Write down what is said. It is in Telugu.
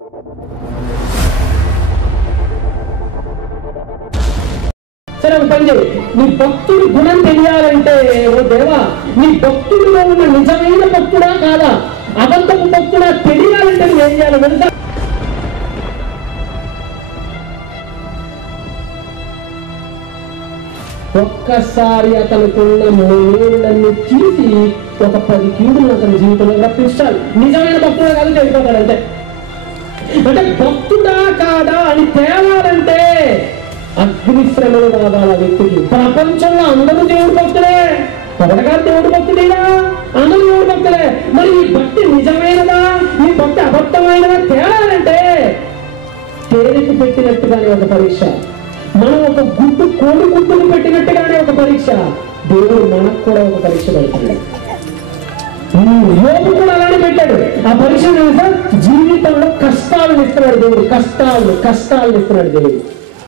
సరే ఒక పని చేయి, నీ భక్తుడి గుణం తెలియాలంటే ఓ దేవా నీ భక్తుడిలో ఉన్న నిజమైన భక్తుడా కాదా అబద్ధపు భక్తుడా తెలియాలంటే నువ్వు ఏం చేయాలి తెలుసా? ఒక్కసారి అతనుకున్న మేళ్ళన్ని తీసి ఒక 10 కీడులను అతని జీవితంలో రప్పించాలి. నిజమైన భక్తుడా కాదు తెలిపోతాడు అంతే. అంటే భక్తుడా కాదా అని తేవాలంటే అగ్నిశ్రమలు కావాలి. వ్యక్తికి ప్రపంచంలో అందరూ దేవుడు భక్తులే, ఒకటిగా దేవుడు భక్తుడేనా? అందరూ దేవుడు భక్తులే. మరి ఈ భక్తి నిజమైనదా, ఈ భక్తి అబద్ధమైనదా తేలాలంటే తేలికి పెట్టినట్టుగానే ఒక పరీక్ష, మనం ఒక గుడ్డు కోడి గుడ్డును పెట్టినట్టుగానే ఒక పరీక్ష, దేవుడు మనకు కూడా ఒక పరీక్ష పెడతాడు. యోబు కూడా అలానే పెట్టాడు. ఆ పరీక్ష జీవితంలో కష్టాలను ఇస్తున్నాడు దేవుడు, కష్టాలను ఇస్తున్నాడు దేవుడు.